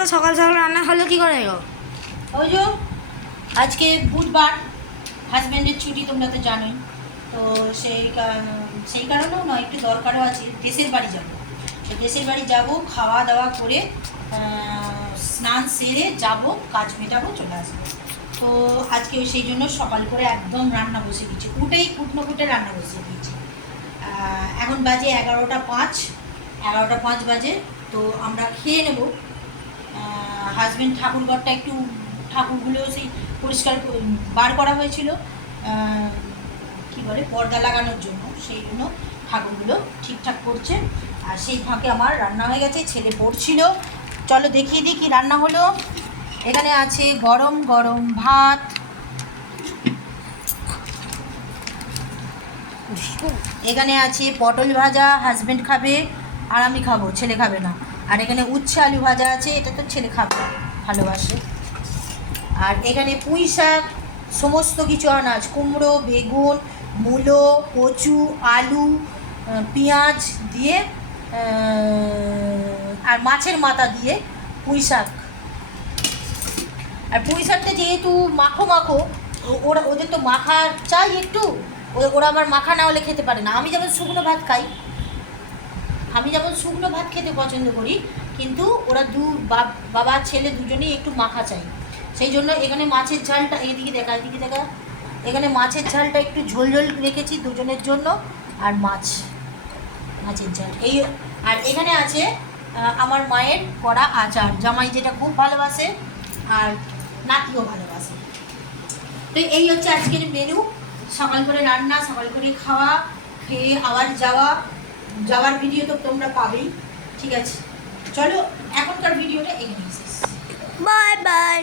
তো সকাল সকাল রান্না হলো কি করে গো? ওই যে আজকে বুধবার, হাজব্যান্ডের ছুটি তোমরা তো জানোই। তো সেই কারণেও নয়, একটু দরকারও আছে, দেশের বাড়ি যাব। তো দেশের বাড়ি যাব, খাওয়া দাওয়া করে স্নান সেরে যাব, কাজ মেটাবো, চলে আসবো। তো আজকে সেই জন্য সকাল করে একদম রান্না বসিয়ে দিচ্ছি, কুটনো কুটে রান্না বসিয়ে দিচ্ছি। এখন বাজে 11টা 5 বাজে। তো আমরা খেয়ে নেব। হাজব্যান্ড ঠাকুরঘরটা একটু, ঠাকুরগুলো সেই পরিষ্কার বার করা হয়েছিল কি বলে পর্দা লাগানোর জন্য, সেই জন্য ঠাকুরগুলো ঠিকঠাক করছে। আর সেই ফাঁকে আমার রান্না হয়ে গেছে, ছেলে পড়ছিল। চলো দেখিয়ে দিই কী রান্না হলো। এখানে আছে গরম গরম ভাত, এখানে আছে পটল ভাজা, হাজব্যান্ড খাবে আর আমি খাবো, ছেলে খাবে না। আর এখানে উচ্ছে আলু ভাজা আছে, এটা তো ছেলে খাবে, ভালোবাসে। আর এখানে পুঁই শাক, সমস্ত কিছু আনাজ, কুমড়ো, বেগুন, মূলো, কচু, আলু, পেঁয়াজ দিয়ে আর মাছের মাথা দিয়ে পুঁই শাক। আর পুঁই শাকটা যেহেতু মাখো মাখো, ওদের তো মাখা চাই একটু, ওরা আমার মাখা না হলে খেতে পারে না। আমি যেমন শুকনো ভাত খাই, আমি যেমন শুকনো ভাত খেতে পছন্দ করি, কিন্তু ওরা বাবা ছেলে দুজনেই একটু মাখা চাই। সেই জন্য এখানে মাছের ঝালটা, এদিকে দেখা, এখানে মাছের ঝালটা একটু ঝোল ঝোল রেখেছি দুজনের জন্য। আর মাছের ঝাল এই। আর এখানে আছে আমার মায়ের করা আচার, জামাই যেটা খুব ভালোবাসে আর নাতিও ভালোবাসে। তো এই হচ্ছে আজকের মেনু। সকাল করে রান্না, সকাল করে খাওয়া, খেয়ে আবার যাওয়ার ভিডিও তো তোমরা পাবেই। ঠিক আছে, চলো এখনকার ভিডিওটা এখানে শেষ। Bye bye.